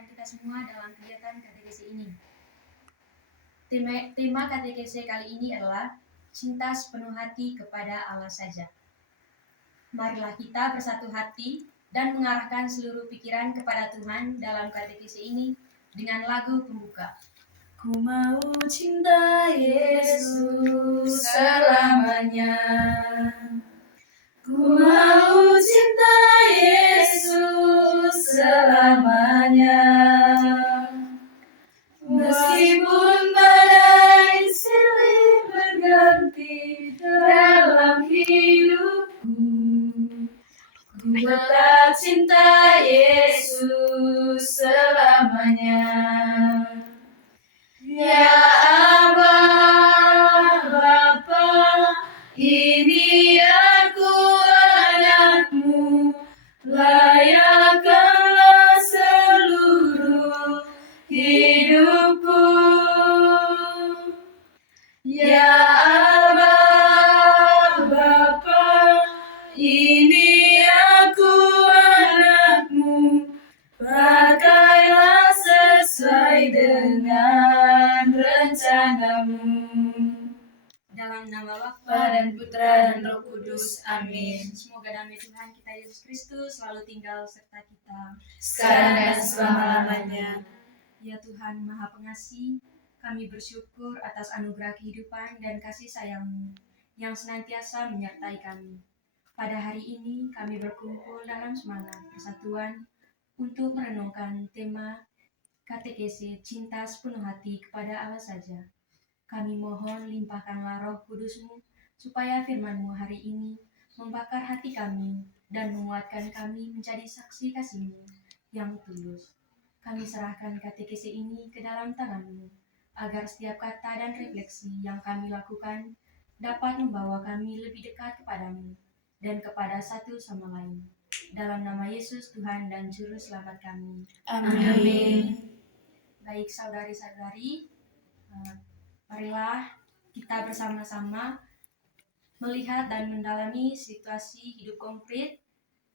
kehadiran kita semua dalam kegiatan KTKC ini. Tema KTKC kali ini adalah cinta sepenuh hati kepada Allah saja. Marilah kita bersatu hati dan mengarahkan seluruh pikiran kepada Tuhan dalam KTKC ini dengan lagu pembuka. Ku mau cinta Yesus selamanya. Ku mau cinta Yesus selamanya. Meskipun badai silih berganti dalam hidupku, ku tetap cinta Yesus selamanya. Ya Abah, Bapa, ini aku anakmu, layakkanlah seluruh hidupku. Ya Abah, Bapa, ini aku anakmu, pakailah sesuai dengan rencanamu. Dalam nama Bapa dan Putra dan Roh Kudus. Amin. Semoga damai Tuhan kita Yesus Kristus selalu tinggal serta kita Sekarang dan selama-lamanya. Ya Tuhan Maha Pengasih, kami bersyukur atas anugerah kehidupan dan kasih sayang-Mu yang senantiasa menyertai kami. Pada hari ini kami berkumpul dalam semangat persatuan untuk merenungkan tema KTKC Cinta Sepenuh Hati kepada Allah saja. Kami mohon limpahkanlah Roh Kudus-Mu supaya firman-Mu hari ini membakar hati kami dan menguatkan kami menjadi saksi kasih-Mu yang tulus. Kami serahkan KTKC ini ke dalam tangan-Mu, agar setiap kata dan refleksi yang kami lakukan dapat membawa kami lebih dekat kepadamu dan kepada satu sama lain. Dalam nama Yesus Tuhan dan Juru Selamat kami. Amin. Baik saudari-saudari, marilah kita bersama-sama melihat dan mendalami situasi hidup konkret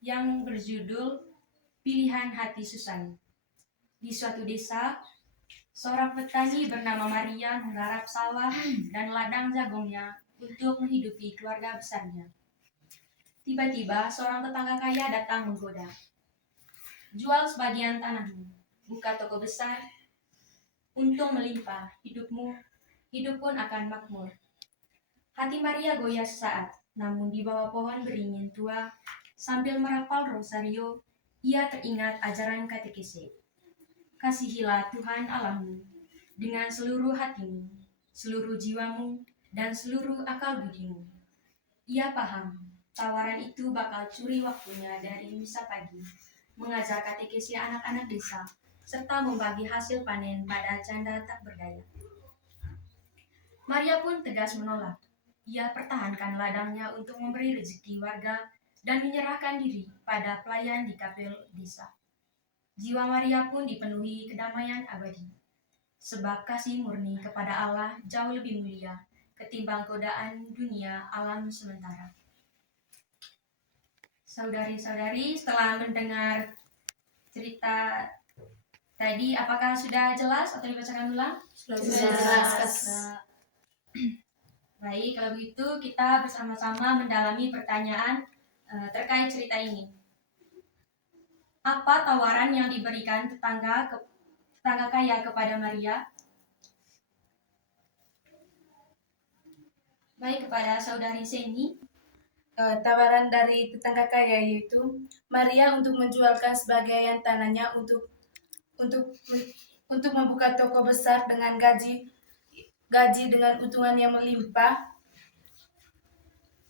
yang berjudul Pilihan Hati Susan. Di suatu desa, seorang petani bernama Maria menggarap sawah dan ladang jagungnya untuk menghidupi keluarga besarnya. Tiba-tiba seorang tetangga kaya datang menggoda. Jual sebagian tanahmu, buka toko besar, untung melimpah, hidup pun akan makmur. Hati Maria goyah sesaat, namun di bawah pohon beringin tua, sambil merapal rosario, ia teringat ajaran KTKC. Kasihilah Tuhan Allahmu dengan seluruh hatimu, seluruh jiwamu, dan seluruh akal budimu. Ia paham, tawaran itu bakal curi waktunya dari misa pagi, mengajar KTKC anak-anak desa, serta membagi hasil panen pada janda tak berdaya. Maria pun tegas menolak. Ia pertahankan ladangnya untuk memberi rezeki warga dan menyerahkan diri pada pelayan di kapel desa. Jiwa Maria pun dipenuhi kedamaian abadi, sebab kasih murni kepada Allah jauh lebih mulia ketimbang godaan dunia alam sementara. Saudari-saudari, setelah mendengar cerita tadi, apakah sudah jelas atau dibacakan ulang? Sudah jelas, Kak. Baik, kalau begitu kita bersama-sama mendalami pertanyaan terkait cerita ini. Apa tawaran yang diberikan tetangga kaya kepada Maria? Baik, kepada saudari Seni. Tawaran dari tetangga kaya yaitu Maria untuk menjualkan sebagian tanahnya untuk membuka toko besar dengan gaji dengan untungan yang melimpah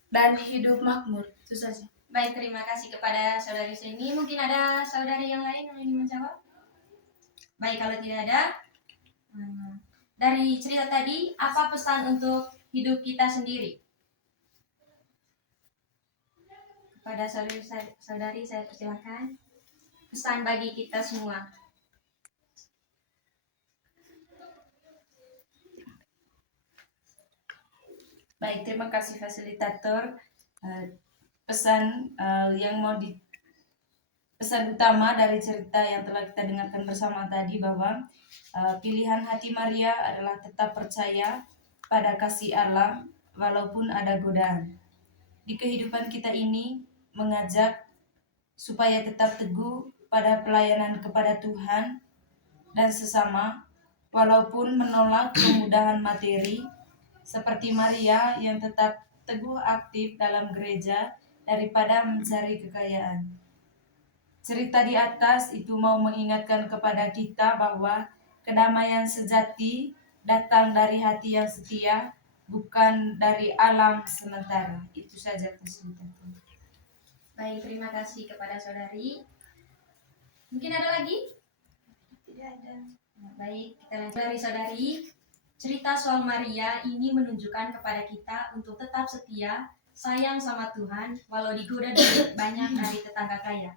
dan hidup makmur. Itu saja. Baik, terima kasih kepada saudari Seni. Mungkin ada saudari yang lain yang ingin menjawab? Baik, kalau tidak ada, dari cerita tadi, apa pesan untuk hidup kita sendiri? Kepada saudari saya persilakan. Pesan bagi kita semua. Baik, terima kasih fasilitator. Pesan yang mau pesan utama dari cerita yang telah kita dengarkan bersama tadi bahwa pilihan hati Maria adalah tetap percaya pada kasih Allah walaupun ada godaan. Di kehidupan kita ini mengajak supaya tetap teguh pada pelayanan kepada Tuhan dan sesama walaupun menolak kemudahan materi seperti Maria yang tetap teguh aktif dalam gereja daripada mencari kekayaan. Cerita di atas itu mau mengingatkan kepada kita bahwa kedamaian sejati datang dari hati yang setia, bukan dari alam sementara. Itu saja cerita. Baik, terima kasih kepada saudari. Mungkin ada lagi? Tidak ada. Baik, kita lanjut dari saudari. Cerita soal Maria ini menunjukkan kepada kita untuk tetap setia, sayang sama Tuhan, walau digoda duit banyak dari tetangga kaya.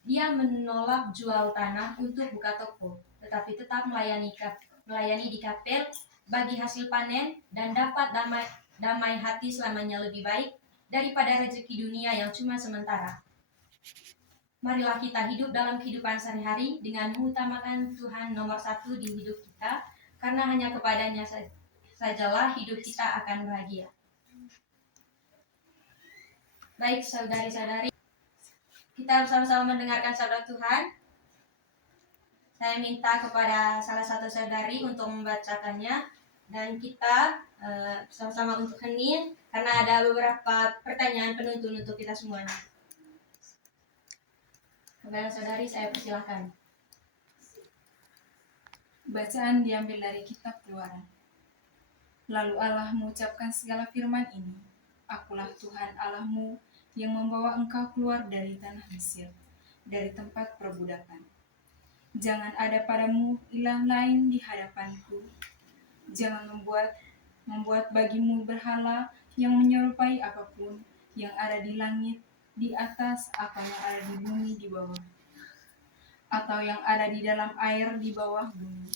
Dia menolak jual tanah untuk buka toko, tetapi tetap melayani di kapel bagi hasil panen dan dapat damai hati selamanya lebih baik daripada rezeki dunia yang cuma sementara. Marilah kita hidup dalam kehidupan sehari-hari dengan mengutamakan Tuhan nomor satu di hidup kita, karena hanya kepadanya sajalah hidup kita akan bahagia. Baik saudari-saudari, kita bersama-sama mendengarkan sabda Tuhan. Saya minta kepada salah satu saudari untuk membacakannya, dan kita sama-sama untuk hening karena ada beberapa pertanyaan penuntun untuk kita semuanya. Kepada saudari saya persilahkan. Bacaan diambil dari kitab Keluaran. Lalu Allah mengucapkan segala firman ini, Akulah Tuhan Allahmu yang membawa engkau keluar dari tanah Mesir, dari tempat perbudakan. Jangan ada padamu ilah lain di hadapanku. Jangan membuat bagimu berhala yang menyerupai apapun yang ada di langit, di atas, atau yang ada di bumi di bawah, atau yang ada di dalam air di bawah bumi.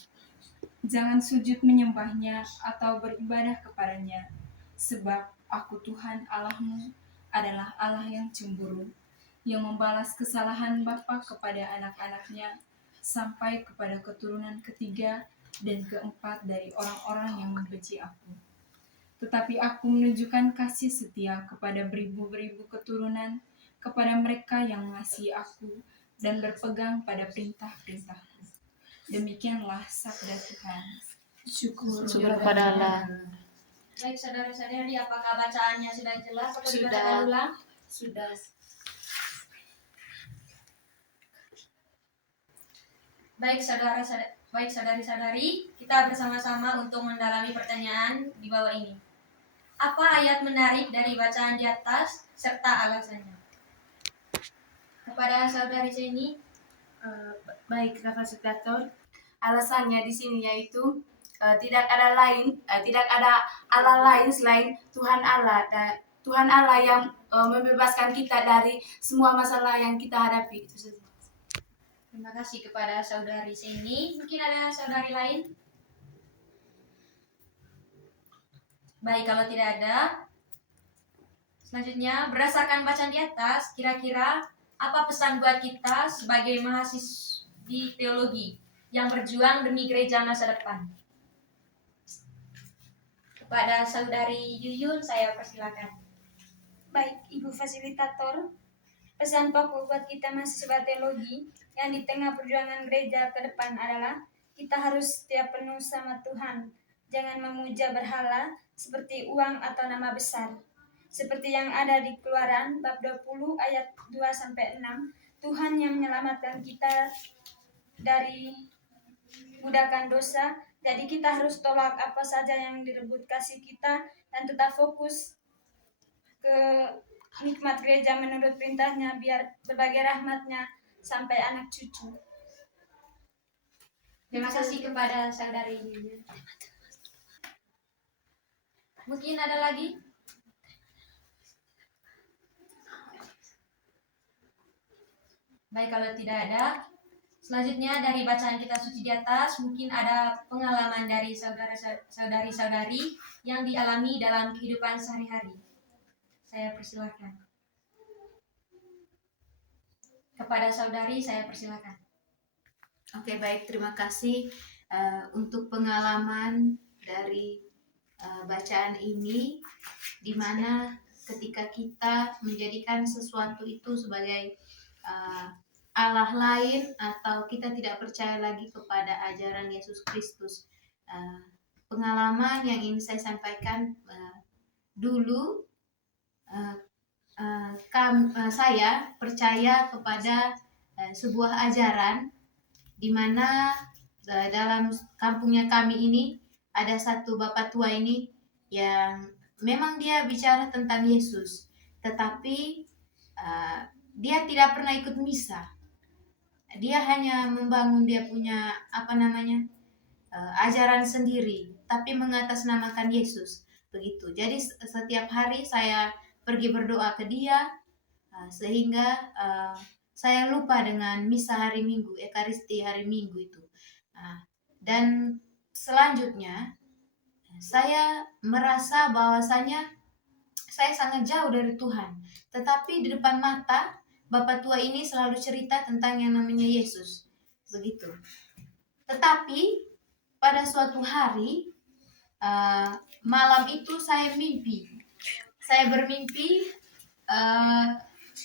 Jangan sujud menyembahnya atau beribadah kepadanya, sebab Aku Tuhan Allahmu adalah Allah yang cemburu, yang membalas kesalahan bapa kepada anak-anaknya sampai kepada keturunan ketiga dan keempat dari orang-orang yang membenci Aku. Tetapi Aku menunjukkan kasih setia kepada beribu-beribu keturunan kepada mereka yang mengasihi Aku dan berpegang pada perintah-perintah-Ku. Demikianlah sabda Tuhan. Syukur kepada Allah. Baik saudara-saudari, apakah bacaannya sudah jelas atau Sudah. dibacakan ulang? Sudah. Baik saudari-saudari, kita bersama-sama untuk mendalami pertanyaan di bawah ini. Apa ayat menarik dari bacaan di atas serta alasannya? Kepada saudari Zeni. Baik, Kak Fasilitator. Alasannya di sini yaitu tidak ada Allah lain selain Tuhan Allah, dan Tuhan Allah yang membebaskan kita dari semua masalah yang kita hadapi. Itu saja. Terima kasih kepada saudari Zeni. Mungkin ada saudari lain? Baik, kalau tidak ada, selanjutnya berdasarkan bacaan di atas, kira-kira apa pesan buat kita sebagai mahasiswi teologi yang berjuang demi gereja masa depan? Kepada saudari Yuyun, saya persilakan. Baik, Ibu Fasilitator, pesan pokok buat kita mahasiswa teologi yang di tengah perjuangan gereja ke depan adalah kita harus setia penuh sama Tuhan. Jangan memuja berhala seperti uang atau nama besar. Seperti yang ada di Keluaran bab 20 ayat 2-6, Tuhan yang menyelamatkan kita dari budakan dosa. Jadi kita harus tolak apa saja yang direbut kasih kita dan tetap fokus ke nikmat gereja menurut perintahnya, biar berbagai rahmatnya sampai anak cucu. Terima kasih kepada saudari Yuyun. Mungkin ada lagi? Baik, kalau tidak ada, selanjutnya dari bacaan kita suci di atas, mungkin ada pengalaman dari saudari-saudari yang dialami dalam kehidupan sehari-hari. Saya persilahkan. Kepada saudari saya persilakan. Oke, baik, terima kasih untuk pengalaman dari bacaan ini, di mana ketika kita menjadikan sesuatu itu sebagai Allah lain, atau kita tidak percaya lagi kepada ajaran Yesus Kristus. Pengalaman yang ingin saya sampaikan, dulu saya percaya kepada sebuah ajaran di mana dalam kampungnya kami ini ada satu bapak tua ini yang memang dia bicara tentang Yesus, tetapi dia tidak pernah ikut misa. Dia hanya membangun dia punya ajaran sendiri, tapi mengatasnamakan Yesus, begitu. Jadi setiap hari saya pergi berdoa ke dia, sehingga saya lupa dengan misa hari Minggu, Ekaristi hari Minggu itu. Dan selanjutnya saya merasa bahwasanya saya sangat jauh dari Tuhan, tetapi di depan mata bapak tua ini selalu cerita tentang yang namanya Yesus, begitu. Tetapi pada suatu hari malam itu saya bermimpi,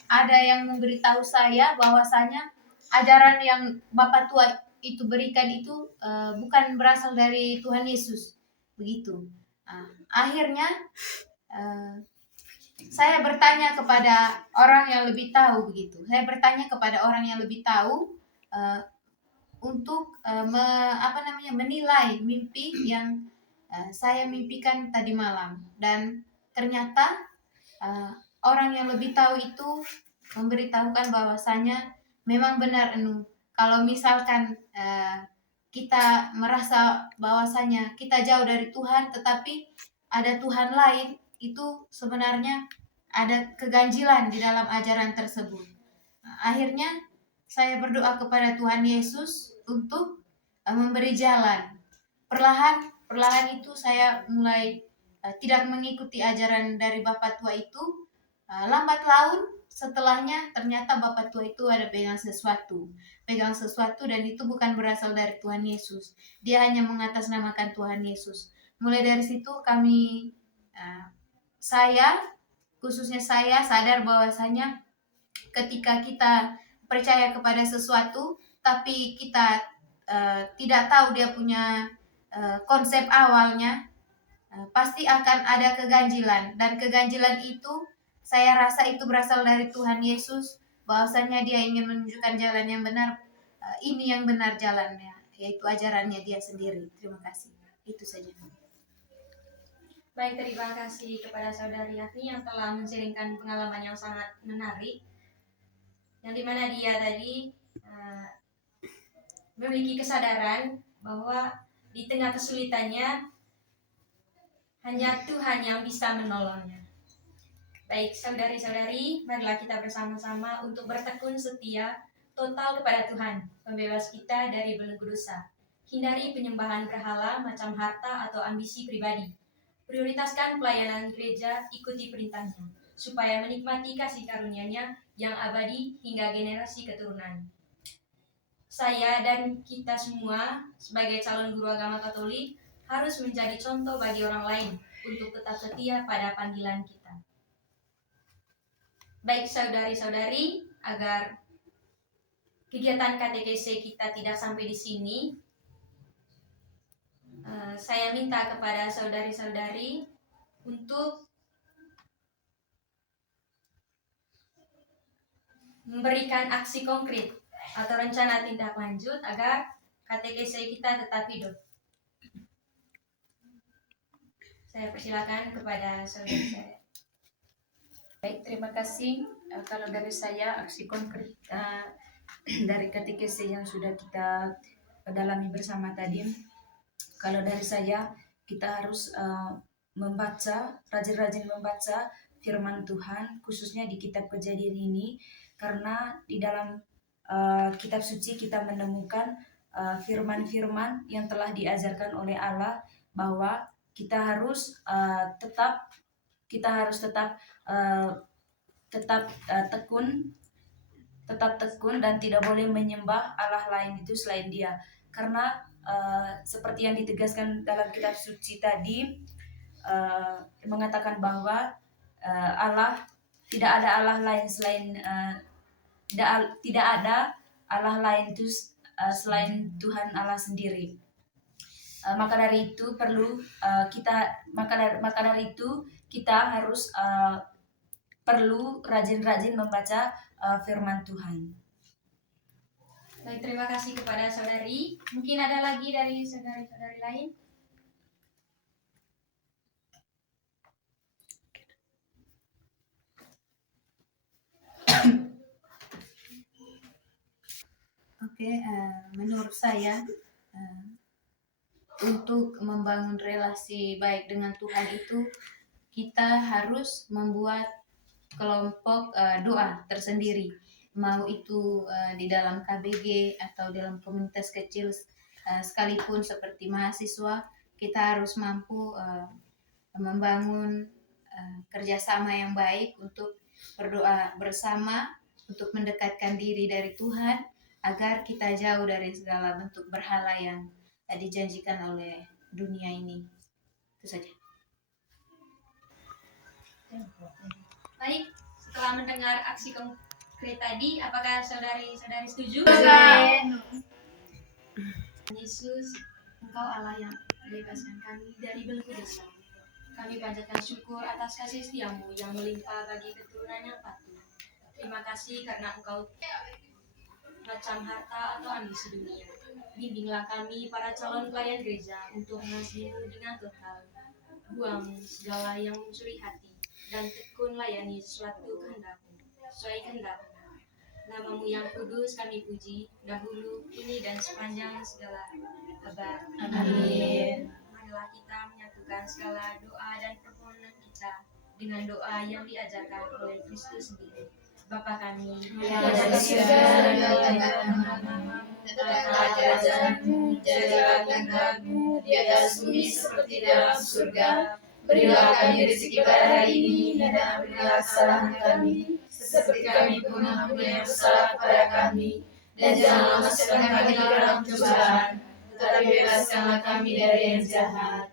ada yang memberitahu saya bahwasanya ajaran yang bapak tua itu berikan itu bukan berasal dari Tuhan Yesus, begitu. Akhirnya saya bertanya kepada orang yang lebih tahu, begitu. Saya bertanya kepada orang yang lebih tahu untuk menilai mimpi yang saya mimpikan tadi malam. Dan ternyata orang yang lebih tahu itu memberitahukan bahwasanya memang benar, kalau misalkan kita merasa bahwasanya kita jauh dari Tuhan, tetapi ada Tuhan lain, itu sebenarnya ada keganjilan di dalam ajaran tersebut. Akhirnya saya berdoa kepada Tuhan Yesus untuk memberi jalan. Perlahan itu saya mulai tidak mengikuti ajaran dari bapak tua itu. Lambat laun setelahnya ternyata bapak tua itu ada pegang sesuatu, dan itu bukan berasal dari Tuhan Yesus. Dia hanya mengatasnamakan Tuhan Yesus. Mulai dari situ khususnya saya sadar bahwasanya ketika kita percaya kepada sesuatu tapi kita tidak tahu dia punya konsep awalnya, pasti akan ada keganjilan. Dan keganjilan itu saya rasa itu berasal dari Tuhan Yesus, bahwasanya dia ingin menunjukkan jalan yang benar. Ini yang benar jalannya, yaitu ajarannya dia sendiri. Terima kasih. Itu saja. Baik, terima kasih kepada saudari Yati yang telah menceritakan pengalaman yang sangat menarik, yang dimana dia tadi memiliki kesadaran bahwa di tengah kesulitannya hanya Tuhan yang bisa menolongnya. Baik, saudari-saudari, marilah kita bersama-sama untuk bertekun setia total kepada Tuhan, pembebas kita dari belenggu dosa. Hindari penyembahan berhala macam harta atau ambisi pribadi. Prioritaskan pelayanan gereja, ikuti perintahnya, supaya menikmati kasih karunia-Nya yang abadi hingga generasi keturunan. Saya dan kita semua sebagai calon guru agama Katolik harus menjadi contoh bagi orang lain untuk tetap setia pada panggilan kita. Baik saudari-saudari, agar kegiatan katekese kita tidak sampai di sini, saya minta kepada saudari-saudari untuk memberikan aksi konkret atau rencana tindak lanjut agar katekese kita tetap hidup. Saya persilakan kepada saudari saya. Baik, terima kasih. Kalau dari saya, aksi konkret dari katekese yang sudah kita dalami bersama tadi, kalau dari saya, kita harus rajin-rajin membaca firman Tuhan, khususnya di kitab Kejadian ini, karena di dalam kitab suci kita menemukan firman-firman yang telah diajarkan oleh Allah bahwa kita harus tetap tekun tetap tekun dan tidak boleh menyembah Allah lain itu selain Dia. Karena seperti yang ditegaskan dalam kitab suci tadi, mengatakan bahwa Allah tidak ada Allah lain selain tidak ada Allah lain itu selain Tuhan Allah sendiri. Maka dari itu kita harus perlu rajin-rajin membaca firman Tuhan. Baik, terima kasih kepada saudari. Mungkin ada lagi dari saudari-saudari lain? Oke, menurut saya untuk membangun relasi baik dengan Tuhan itu kita harus membuat kelompok doa tersendiri, mau itu di dalam KBG atau dalam komunitas kecil sekalipun seperti mahasiswa, kita harus mampu membangun kerjasama yang baik untuk berdoa bersama untuk mendekatkan diri dari Tuhan agar kita jauh dari segala bentuk berhala yang dijanjikan oleh dunia ini. Itu saja. Baik, setelah mendengar aksi konkret tadi, apakah saudari-saudari setuju? Yesus, Engkau Allah yang membebaskan kami dari belenggu dosa. Kami panjatkan syukur atas kasih setiamu yang melimpah bagi keturunan yang patuh. Terima kasih karena Engkau macam harta atau ambisi dunia. Bimbinglah kami para calon pelayan gereja untuk mengasihimu dengan total. Buang segala yang mencuri hati dan tekun layani sesuai kehendak. Namamu yang kudus kami puji dahulu, kini dan sepanjang segala abad. Amin. Marilah kita menyatukan segala doa dan permohonan kita dengan doa yang diajarkan oleh Kristus sendiri. Bapa kami yang ada di surga, tetaplah kerajaanmu, jadilah kehendakmu di atas bumi seperti di dalam surga. Berilah kami rezeki pada hari ini, dan ampunilah kesalahan kami, seperti kami pun mengampuni yang bersalah kepada kami. Dan janganlah masukkan kami ke dalam cobaan, tetapi bebaskanlah kami dari yang jahat.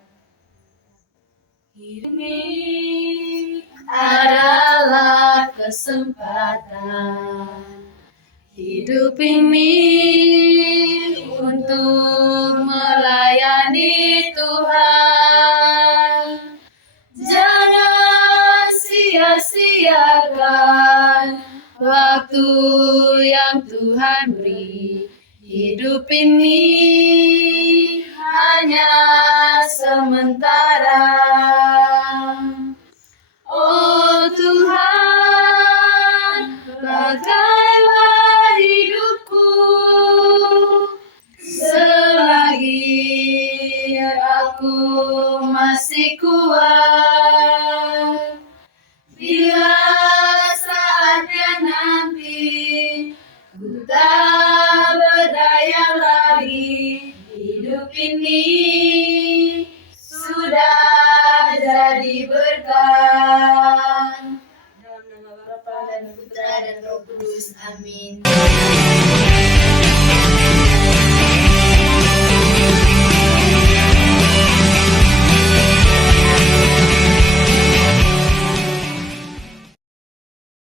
Ini adalah kesempatan hidup ini untuk melayani Tuhan. Jangan sia-siakan waktu yang Tuhan beri. Hidup ini hanya sementara. Oh Tuhan, pakailah hidupku selagi aku masih kuat. Bila saatnya nanti ku tak berdaya lagi, hidup ini sudah jadi berkat. Dalam nama Bapa dan Putra dan Roh Kudus. Amin.